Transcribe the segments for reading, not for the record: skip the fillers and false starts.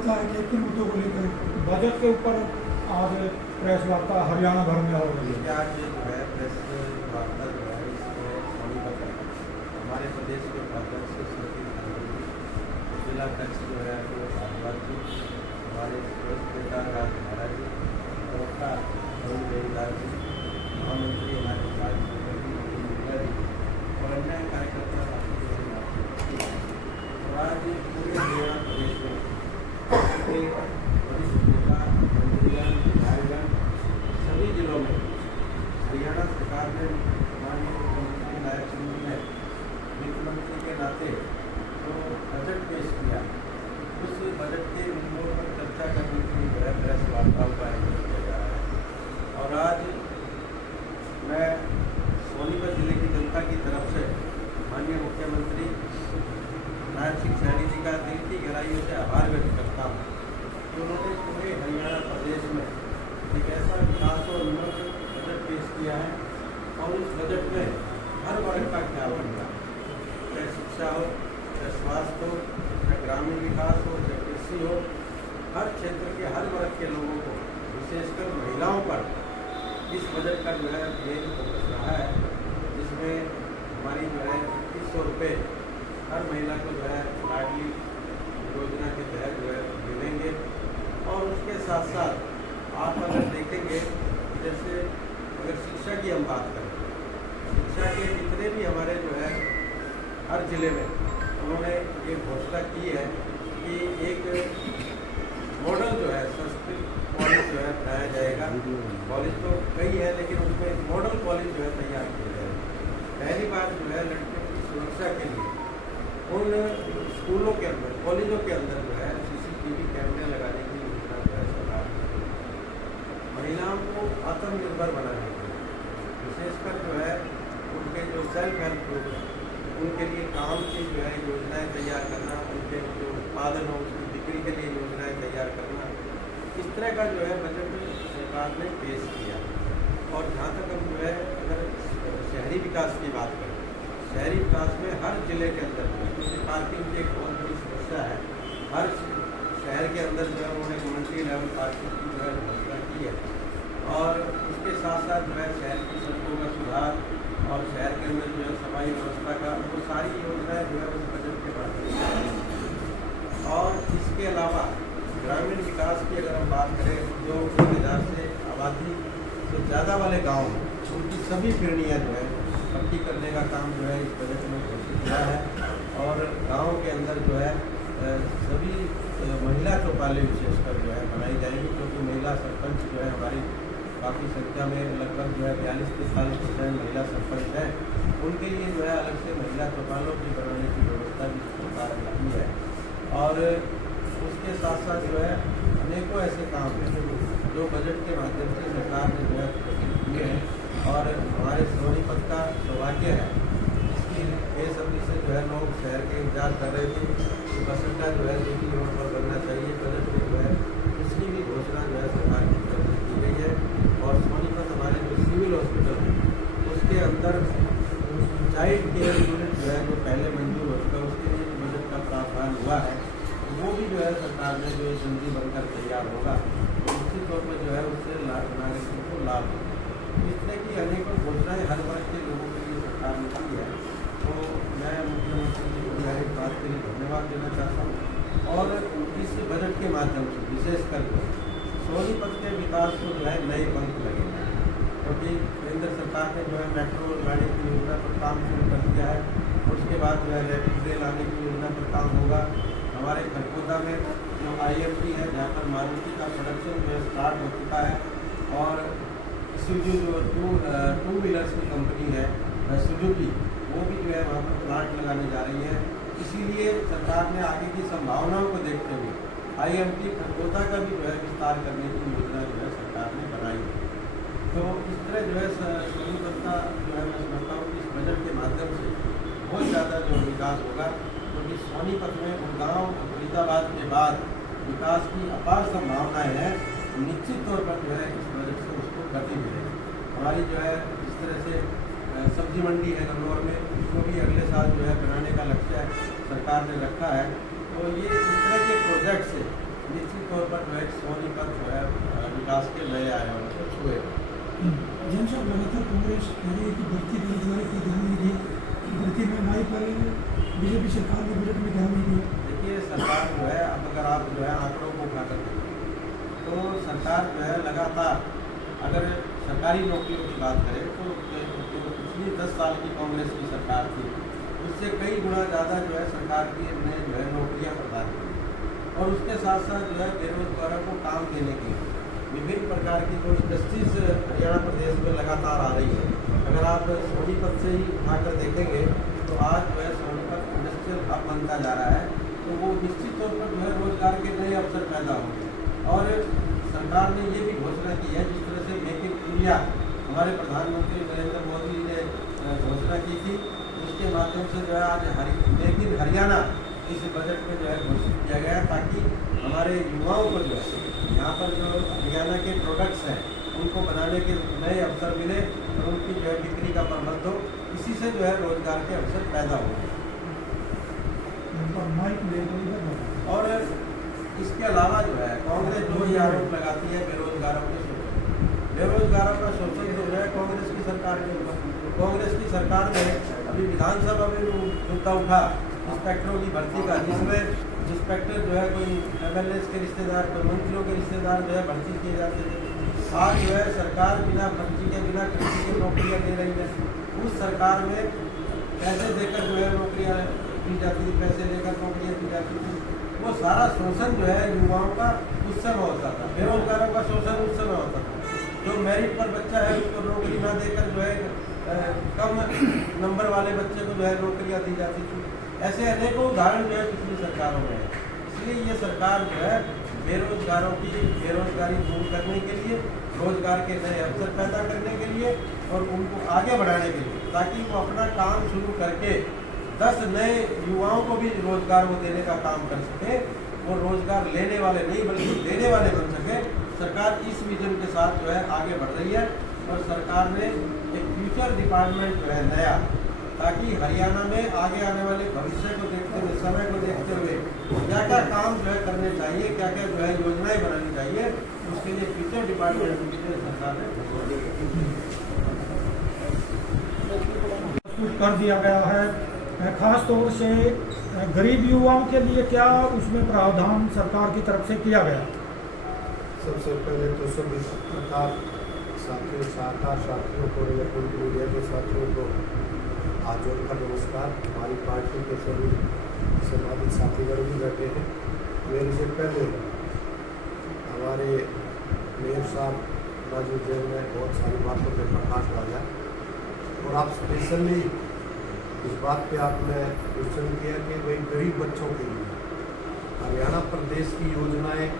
लगता है कि किन मुद्दों को लेकर बजट के ऊपर आज प्रेस वार्ता हरियाणा भर में हो रही है। आज जो है प्रेस वार्ता जो है इसमें सोनीपत है हमारे प्रदेश के उपाध्यक्ष श्रीमती जिला अध्यक्ष जो है वो भागवत जी, हमारे नेता राज महाराज जी, प्रवक्ता अरुण बेनीदार जी, महामंत्री हमारे मीडिया जी और अन्य कार्यकर्ता और आज पूरे हरियाणा प्रदेश में वरिष्ठ नेता मंत्रीगण विधायकगण सभी जिलों में हरियाणा सरकार ने माननीय मुख्यमंत्री नायक सिंह ने मुख्यमंत्री के नाते तो बजट पेश किया। उस बजट के मुद्दों पर चर्चा करने के लिए जो प्रेस वार्ताओं का आयोजन किया जा रहा है। और आज मैं सोनीपत जिले की जनता की तरफ से माननीय मुख्यमंत्री नायब सिंह सैनी जी का दिल की गहराइयों से आभार व्यक्त करता हूँ कि उन्होंने पूरे हरियाणा प्रदेश में एक ऐसा विकासोन्मुख बजट पेश किया है और उस बजट में हर वर्ग का ख्याल रखा, चाहे शिक्षा हो, चाहे स्वास्थ्य हो, चाहे ग्रामीण विकास हो, चाहे कृषि हो, हर क्षेत्र के हर वर्ग के लोगों को विशेषकर महिलाओं पर इस बजट का जो है मेन फोकस रहा है, जिसमें हमारी जो है 2100 रुपये हर महिला को जो है लाडली योजना के तहत जो है मिलेंगे। और उसके साथ साथ आप अगर देखेंगे जैसे अगर शिक्षा की हम बात करें, शिक्षा के जितने भी हमारे जो है हर जिले में उन्होंने ये घोषणा की है कि एक मॉडल जो है संस्कृत कॉलेज जो है बनाया जाएगा। कॉलेज तो कई है लेकिन उसमें एक मॉडल कॉलेज जो है तैयार किया जाएगा। पहली बार जो है लड़कियों की सुरक्षा के लिए उन स्कूलों के अंदर, कॉलेजों के अंदर जो है CCTV कैमरे लगाने की योजना जो है सरकार महिलाओं को आत्मनिर्भर बनाने के लिए, विशेषकर जो है उनके जो सेल्फ हेल्प ग्रुप है उनके लिए काम की जो है योजनाएं तैयार करना, उनके जो उत्पादन हो उसकी बिक्री के लिए योजनाएं तैयार करना, इस तरह का जो है बजट सरकार ने पेश किया। और जहाँ तक हम जो है अगर शहरी विकास की बात करें, शहरी विकास में हर जिले के अंदर क्योंकि पार्किंग की एक बहुत बड़ी समस्या है, हर शहर के अंदर जो है उन्होंने कम्युनिटी लेवल पार्किंग की जो है व्यवस्था की है। और इसके साथ साथ जो है शहर की सड़कों का सुधार और शहर के अंदर जो है सफाई व्यवस्था का वो सारी योजनाएं जो है उस बजट के माध्यम। और इसके अलावा ग्रामीण विकास की अगर हम बात करें, जो 1000 से आबादी से ज़्यादा वाले गाँव उनकी सभी फिरनियाँ जो है पक्की करने का काम जो है इस बजट में घोषित किया है। और गाँव के अंदर जो है सभी महिला चौपालें विशेषकर जो है बनाई जाएगी, क्योंकि महिला सरपंच जो है हमारी काफ़ी संख्या में लगभग जो है 42-43% महिला सरपंच हैं, उनके लिए जो है अलग से महिला चौपालों की बनाने की व्यवस्था भी सरकार ने की है। और उसके साथ साथ जो है अनेकों ऐसे काम हैं जो बजट के माध्यम से सरकार ने जो है किए हैं। और हमारे सोनीपत का सौभाग्य है, इसकी बेसब्री से जो है लोग शहर के इंतजार कर रहे थे कि बस अड्डा जो है जीटी रोड पर बनना चाहिए। बजट में जो है उसकी भी घोषणा जो है सरकार की तरफ से की गई है। और सोनीपत हमारे जो सिविल हॉस्पिटल है उसके अंदर चाइल्ड केयर यूनिट जो है जो पहले मंजूर हो चुका है उसके लिए बजट का प्रावधान हुआ है, वो भी जो है सरकार ने जो जल्दी बनकर तैयार होगा तो निश्चित तौर पर जो है उससे नागरिकों को लाभ होगा। इस तरह की अनेकों घोषणाएं हर वर्ग के लोगों के लिए सरकार ने की है। तो मैं मुख्यमंत्री जी को यह बात के लिए धन्यवाद देना चाहता हूँ। और इस बजट के माध्यम से विशेषकर सोनीपत के विकास को जो है नए पंख लगेंगे, क्योंकि केंद्र सरकार ने जो है मेट्रो गाड़ी की योजना पर काम शुरू कर दिया है। उसके बाद जो है रैपिड रेल आने की योजना पर काम होगा। हमारे खरगोदा में जो IMT है जहाँ पर मारुति का प्रोडक्शन जो है स्टार्ट हो चुका है। और सुजुकी जो टू व्हीलर्स की कंपनी है सुजुकी, वो भी जो है वहाँ पर प्लांट लगाने जा रही है। इसीलिए सरकार ने आगे की संभावनाओं को देखते हुए IMT खरगोदा का भी जो है विस्तार करने की योजना जो है सरकार ने बनाई है। तो इस तरह जो है सोनीपत का जो है मैं समझता हूँ कि इस बजट के माध्यम से बहुत ज़्यादा जो विकास होगा, क्योंकि सोनीपत में गुड़गांव और फरीदाबाद के बाद विकास की अपार संभावनाएँ हैं। निश्चित तौर पर जो है इस बजट से उसको गति मिलेगी। हमारी जो है इस तरह से सब्जी मंडी है गन्नौर में, उसको भी अगले साल जो है बनाने का लक्ष्य सरकार ने रखा है। तो ये इस तरह के प्रोजेक्ट से निश्चित तौर पर जो है सोनीपत जो है विकास के नए आयाम को छुएगा। जन साहब लगातार कांग्रेस कह रही है कि बढ़ती बेरोजगारी पर ध्यान नहीं दिया, बढ़ती महंगाई पर बीजेपी सरकार ने बजट में ध्यान नहीं दिया। देखिए सरकार जो है, अब अगर आप जो है आंकड़ों को उठा कर देखें तो सरकार जो है लगातार, अगर सरकारी नौकरियों की बात करें तो पिछली 10 साल की कांग्रेस की सरकार थी, उससे कई गुना ज़्यादा जो है सरकार की ने जो है नौकरियाँ प्रदान की, और उसके साथ साथ जो है बेरोजगारों को काम देने के लिए विभिन्न प्रकार की जो इंडस्ट्रीज हरियाणा प्रदेश में लगातार आ रही है। अगर आप सोनीपत से ही उठाकर देखेंगे तो आज जो है सोनीपत इंडस्ट्रियल हब बनता जा रहा है, तो वो निश्चित तौर पर जो है रोजगार के नए अवसर पैदा होंगे। और सरकार ने ये भी घोषणा की है, जिस तरह से मेक इन इंडिया हमारे प्रधानमंत्री नरेंद्र मोदी जी ने घोषणा की थी, उसके माध्यम से जो है आज मेक इन हरियाणा इस बजट में जो है घोषित किया गया है, ताकि हमारे युवाओं को जो है यहाँ पर जो हरियाणा के प्रोडक्ट्स हैं उनको बनाने के नए अवसर मिले और उनकी जो है बिक्री का प्रबंध हो, इसी से जो है रोजगार के अवसर पैदा हो। और इसके अलावा जो है कांग्रेस जो ये आरोप लगाती है बेरोजगारों के शोषण, बेरोजगारों का शोषण जो है कांग्रेस की सरकार के ऊपर, कांग्रेस की सरकार ने अभी विधानसभा में मुद्दा उठा इंस्पेक्टरों की भर्ती का, जिसमें इंस्पेक्टर जो है कोई एमएलए के रिश्तेदार, कोई मंत्रियों के रिश्तेदार जो है भर्ती किए जाते थे। आज जो है सरकार बिना भर्ती के, बिना किसी की नौकरियाँ दे रही है। उस सरकार में पैसे देकर जो है नौकरियाँ दी जाती थी, पैसे लेकर नौकरियाँ दी जाती थी। वो सारा शोषण जो है युवाओं का उस समय होता था, बेरोजगारों का शोषण उस समय होता था। जो मेरिट पर बच्चा है उसको नौकरी ना देकर जो है कम नंबर वाले बच्चे को जो है नौकरियाँ दी जाती थी। ऐसे अनेकों उदाहरण जो है पिछली सरकारों में है। इसलिए ये सरकार जो है बेरोजगारों की बेरोजगारी दूर करने के लिए, रोजगार के नए अवसर पैदा करने के लिए और उनको आगे बढ़ाने के लिए, ताकि वो अपना काम शुरू करके 10 नए युवाओं को भी रोजगार वो देने का काम कर सके और रोजगार लेने वाले नहीं बल्कि देने वाले बन सके। सरकार इस विजन के साथ जो है आगे बढ़ रही है और सरकार ने एक फ्यूचर डिपार्टमेंट जो है नया, ताकि हरियाणा में आगे आने वाले भविष्य को देखते हुए, समय को देखते हुए क्या क्या काम जो है करने चाहिए, क्या क्या जो है योजनाएं बनानी चाहिए, उसके लिए फ्यूचर डिपार्टमेंट सरकार ने कर दिया गया है। खास तौर से गरीब युवाओं के लिए क्या उसमें प्रावधान सरकार की तरफ से किया गया? सबसे पहले तो सभी पत्रकार साथियों, सहायता साथियों को, इलेक्ट्रॉनिक मीडिया के साथियों को आज का नमस्कार। हमारी पार्टी के सभी संबंधित साथीगण भी बैठे हैं। मेरे से पहले हमारे मेयर साहब राजू जैन ने बहुत सारी बातों पर प्रकाश डाला और आप स्पेशली इस बात पे आपने क्वेश्चन किया कि भाई गरीब बच्चों के लिए हरियाणा प्रदेश की योजनाएं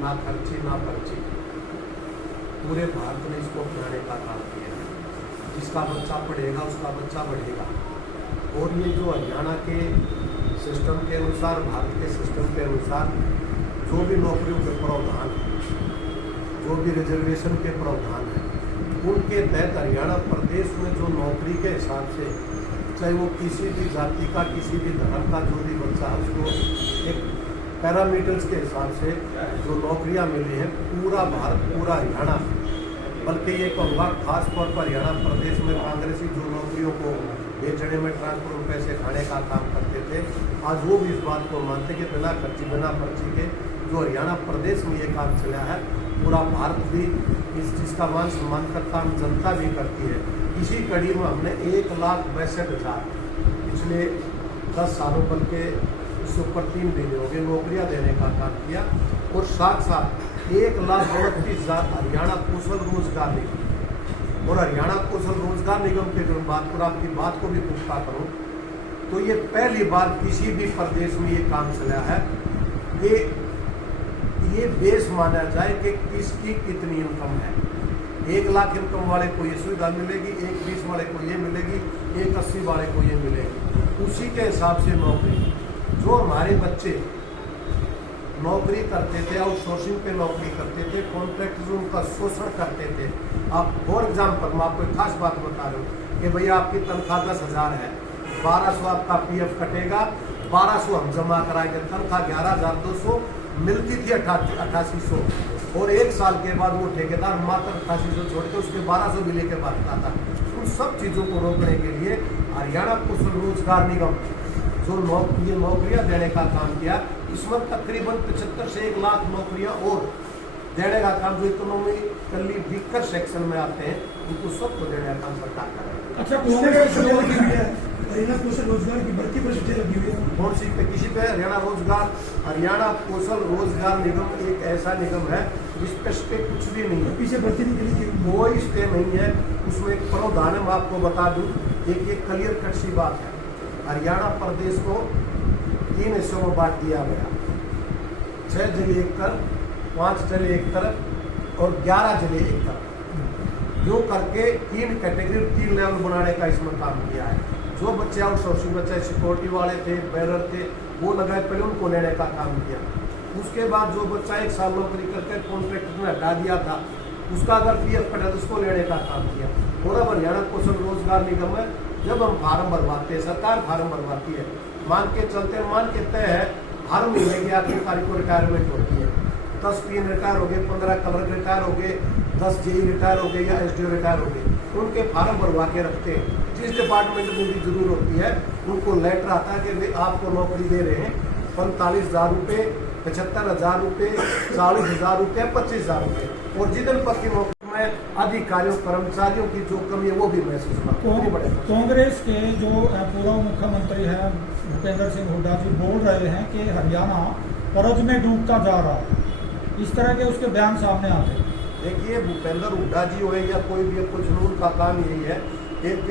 ना खर्ची ना पर्ची, पूरे भारत ने इसको अपनाने का काम किया है। जिसका बच्चा पढ़ेगा उसका बच्चा बढ़ेगा। और ये जो हरियाणा के सिस्टम के अनुसार, भारत के सिस्टम के अनुसार जो भी नौकरियों के प्रावधान हैं, जो भी रिजर्वेशन के प्रावधान हैं, उनके तहत हरियाणा प्रदेश में जो नौकरी के हिसाब से, चाहे वो किसी भी जाति का, किसी भी धर्म का जो भी बच्चा है, उसको एक पैरामीटर्स के हिसाब से जो नौकरियां मिली हैं, पूरा भारत, पूरा हरियाणा, बल्कि ये कहूँगा खास तौर पर हरियाणा प्रदेश में कांग्रेसी जो नौकरियों को बेचने में ट्रांसफर में पैसे खाने का काम करते थे, आज वो भी इस बात को मानते कि बिना खर्ची बिना पर्ची के जो हरियाणा प्रदेश में ये काम चला है, पूरा भारत भी इस चीज़ का मान सम्मान करता, हम जनता भी करती है। इसी कड़ी में हमने 1,62,000 पिछले 10 सालों बल्कि उससे ऊपर 3 महीने हो गए नौकरियां देने का काम किया। और साथ साथ 1,32,000 हरियाणा कौशल रोजगार निगम, और हरियाणा कौशल रोजगार निगम की अगर बात करूँ, आपकी बात को भी पुख्ता करूँ, तो ये पहली बार किसी भी प्रदेश में ये काम चला है कि ये बेस माना जाए कि किसकी कितनी इनकम है। 1 लाख इनकम वाले को ये सुविधा मिलेगी, 1,20 वाले को ये मिलेगी, 1,80 वाले को ये मिलेगी। उसी के हिसाब से नौकरी, जो हमारे बच्चे नौकरी करते थे, आउटसोर्सिंग पे नौकरी करते थे, कॉन्ट्रैक्ट जो उनका शोषण करते थे। आप फॉर एग्जाम्पल मैं आपको एक खास बात बता रहा हूँ कि भैया आपकी तनख्वाह 10,000 है, 1,200 आपका PF कटेगा, 1200 हम जमा कराए गए, तनख्वाह 11,200 मिलती थी 8800, और एक साल के बाद वो ठेकेदार मात्र 8800 छोड़ के उसके 1200 भी लेके भागता था। उन सब चीज़ों को रोकने के लिए हरियाणा कौशल रोजगार निगम जो ये नौकरियां देने का काम किया, इसमें तकरीबन 75 से 1 लाख नौकरियां और देने का काम जो इकोनॉमिकली वीकर सेक्शन में आते हैं उनको सबको देने का काम सरकार कर रही है। अच्छा, हरियाणा कौशल रोजगार की भर्ती पर छुट्टी लगी हुई है। कौन सी पे किसी पे? हरियाणा कौशल रोजगार निगम एक ऐसा निगम है जिस पे कुछ भी नहीं है, पीछे भर्ती निकली थी, कोई स्टे नहीं है उसमें। एक प्रावधान है, मैं आपको बता दूं, एक क्लियर कट सी बात है, हरियाणा प्रदेश को 3 हिस्सों में बांट दिया गया, 6 जिले एक तरफ, 5 जिले एक तरफ और 11 जिले एक तरफ, जो करके 3 कैटेगरी 3 लेवल बनाने का इसमें काम किया है। जो बच्चे आउटसोर्सिंग बच्चे सिक्योरिटी वाले थे, बैरर थे, वो लगाए, पहले उनको लेने का काम किया। उसके बाद जो बच्चा 1 साल नौकरी करके कॉन्ट्रैक्ट में हटा दिया था, उसका अगर PF कटा तो उसको लेने का काम किया। और अब हरियाणा कौशल रोजगार निगम में जब हम फार्म भरवाते हैं, सरकार फार्म भरवाती है, मान के तय है हर महीने की आखिरी तारीख को रिटायरमेंट होती है। 10 PN रिटायर हो गए, 15 कलर रिटायर हो गए, 10 JE रिटायर हो गए या SDO रिटायर हो गए, उनके फार्म भरवा के रखते हैं। जिस डिपार्टमेंट में भी जरूर होती है उनको लेटर आता है कि वे आपको नौकरी दे रहे हैं 45,000 रुपये, 75,000 रुपये, 40,000 रुपये, 25,000 रुपये, और जितने पक्की नौकरी में अधिकारियों कर्मचारियों की जो कमी है वो भी महसूस होती है। कांग्रेस के जो पूर्व मुख्यमंत्री हैं भूपेंद्र सिंह हुड्डा जी बोल रहे हैं कि हरियाणा कर्ज में डूबता जा रहा है, इस तरह के उसके बयान सामने आते हैं। देखिए, भूपेंद्र हुड्डा जी हो या कोई भी कुछ जुनून का काम यही है, एक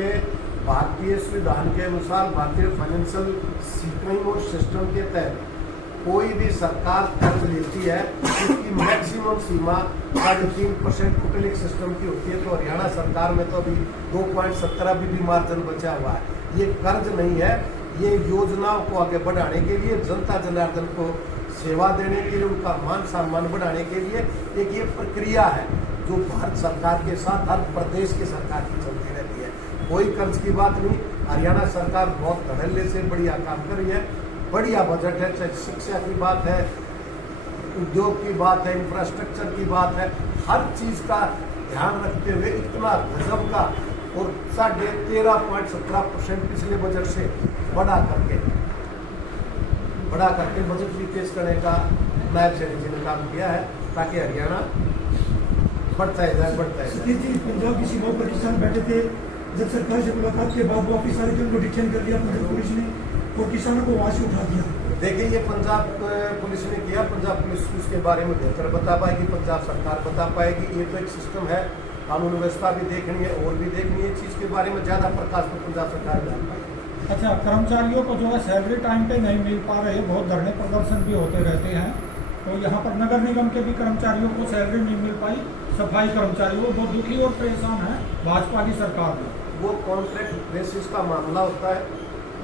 भारतीय संविधान के अनुसार भारतीय फाइनेंशियल सीक्वेंस और सिस्टम के तहत कोई भी सरकार कर्ज लेती है उसकी मैक्सिमम सीमा 3.5% कुटलिक सिस्टम की होती है। तो हरियाणा सरकार में तो अभी 2.17 भी मार्जिन बचा हुआ है। ये कर्ज नहीं है, ये योजनाओं को आगे बढ़ाने के लिए, जनता जनार्दन को सेवा देने के लिए, उनका मान सम्मान बढ़ाने के लिए एक ये प्रक्रिया है जो भारत सरकार के साथ हर प्रदेश की सरकार की चलती रहती है। कोई कर्ज की बात नहीं। हरियाणा सरकार बहुत धड़ल्ले से बढ़िया काम कर रही है, बढ़िया बजट है, चाहे शिक्षा की बात है, उद्योग की बात है, इंफ्रास्ट्रक्चर की बात है, हर चीज का ध्यान रखते हुए इतना गजब का और 13.17% पिछले बजट से बढ़ा करके बजट भी पेश करने का नायब सैनी जी ने काम किया है ताकि हरियाणा बढ़ता है। पंजाब की सीमाओं पर किसान बैठे थे, जब सरकार से मुलाकात के बाद वापिस आए थे उनको डिटेन कर लिया पंजाब पुलिस ने और किसानों को वहां से उठा दिया। देखिए, ये पंजाब पुलिस ने किया, पंजाब पुलिस उसके बारे में बेहतर बता पाएगी, पंजाब सरकार बता पाएगी। ये तो एक सिस्टम है, कानून व्यवस्था भी देखनी है और भी देखनी है, चीज के बारे में ज्यादा प्रकाश तो पंजाब सरकार डाल पाएगी। अच्छा, कर्मचारियों को जो है सैलरी टाइम पे नहीं मिल पा रही है, बहुत धरने प्रदर्शन भी होते रहते हैं, तो यहाँ पर नगर निगम के भी कर्मचारियों को सैलरी नहीं मिल पाई, सफाई कर्मचारियों को बहुत दुखी और परेशान है भाजपा की सरकार में। वो कॉन्ट्रैक्ट बेसिस का मामला होता है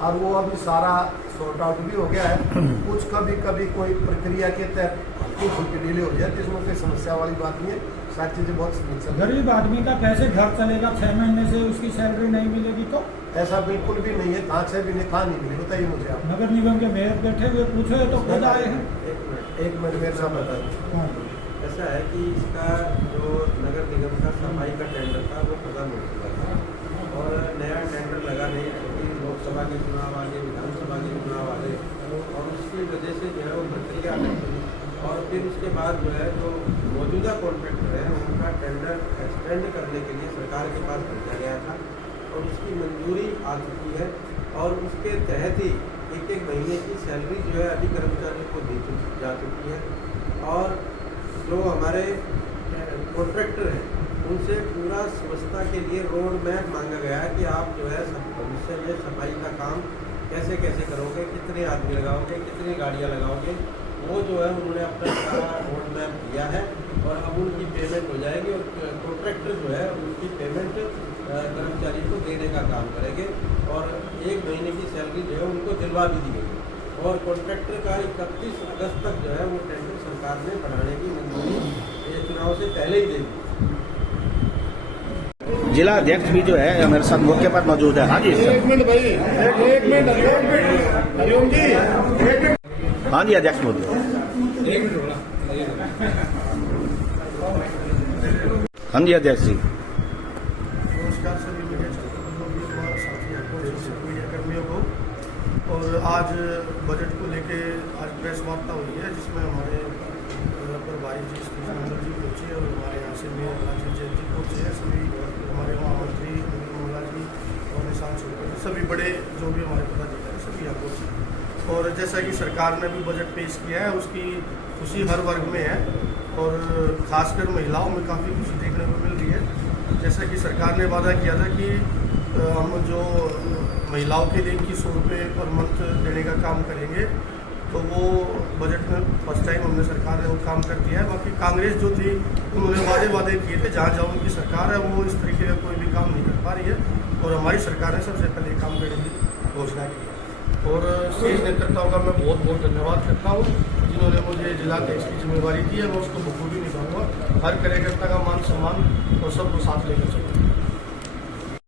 और वो अभी सारा सॉर्ट आउट भी हो गया है। कुछ कभी कोई प्रक्रिया के तहत हल्की डिले हो जाए, इसमें कोई समस्या वाली बात नहीं है, सारी चीजें बहुत समस्या। गरीब आदमी का कैसे घर चलेगा? 6 महीने से उसकी सैलरी नहीं मिलेगी तो? ऐसा बिल्कुल भी नहीं है, कहाँ 6 महीने कहाँ नहीं मिले, बताइए मुझे आप। नगर निगम के मेयर बैठे हुए पूछे तो खुद आए हैं। एक मिनट मेरे साथ बताइए। ऐसा है कि इसका जो नगर निगम का सफाई का टेंडर था वो खत्म हो चुका था और नया टेंडर लगा नहीं, क्योंकि लोकसभा के चुनाव आ गए, विधानसभा के चुनाव आ गए और उसकी वजह से जो है वो प्रक्रिया नहीं, और फिर उसके बाद जो है जो मौजूदा कॉन्ट्रैक्टर है उनका टेंडर एक्सटेंड करने के लिए सरकार के पास भेजा गया था और उसकी मंजूरी आ चुकी है और उसके तहत ही एक महीने की सैलरी जो है अभी कर्मचारियों को दी जा चुकी है। और जो हमारे कॉन्ट्रैक्टर हैं उनसे पूरा स्वच्छता के लिए रोड मैप मांगा गया है कि आप जो है भविष्य में सफाई का काम कैसे कैसे करोगे, कितने आदमी लगाओगे, कितनी गाड़ियाँ लगाओगे, वो जो है उन्होंने अपना सारा रोड मैप दिया है और अब उनकी पेमेंट हो जाएगी और कॉन्ट्रैक्टर जो है उनकी पेमेंट कर्मचारी को देने का काम करेंगे और 1 महीने की सैलरी जो है उनको दिलवा भी दी गई और कॉन्ट्रैक्टर का 31 अगस्त तक जो है वो टेंडर सरकार ने बढ़ाने की मंजूरी ये चुनाव से पहले ही दे दी। जिला अध्यक्ष भी जो है मेरे साथ मौके पर मौजूद है। हाँ जी, एक मिनट भाई, एक मिनट हाँ जी अध्यक्ष महोदय। हाँ जी अध्यक्ष जी। नमस्कार सभी मीडिया कर्मियों को। और आज बजट को लेके आज प्रेस वार्ता हुई है जिसमें हमारे प्रभारी जी स्पीच मंडल जी पहुँचे और हमारे यहाँ से मेयर राजीव जैन जी पहुँचे हैं, सभी हमारे महामंत्री अनिल मोहल्ला जी और निशान छोड़कर सभी बड़े जो भी हमारे पदाधिकारी हैं सभी यहाँ पहुँचे। और जैसा कि सरकार ने भी बजट पेश किया है उसकी खुशी हर वर्ग में है और ख़ासकर महिलाओं में काफ़ी खुशी देखने को मिल रही है। जैसा कि सरकार ने वादा किया था कि हम जो महिलाओं के लिए 2100 रुपये पर मंथ देने का काम करेंगे, तो वो बजट में फर्स्ट टाइम हमने सरकार ने वो काम कर दिया है। बाकी कांग्रेस जो थी उन्होंने वादे किए थे, जहाँ जहाँ उनकी सरकार है वो इस तरीके का कोई भी काम नहीं कर पा रही है और हमारी सरकार ने सबसे पहले काम करने की घोषणा की है। और शेष नेतृत्वों का मैं बहुत बहुत धन्यवाद करता हूँ जिन्होंने मुझे जिला अध्यक्ष की जिम्मेवारी दी है। मैं उसको बखूबी निभाऊंगा, हर कार्यकर्ता का मान सम्मान और सबको साथ लेकर चलूँगा।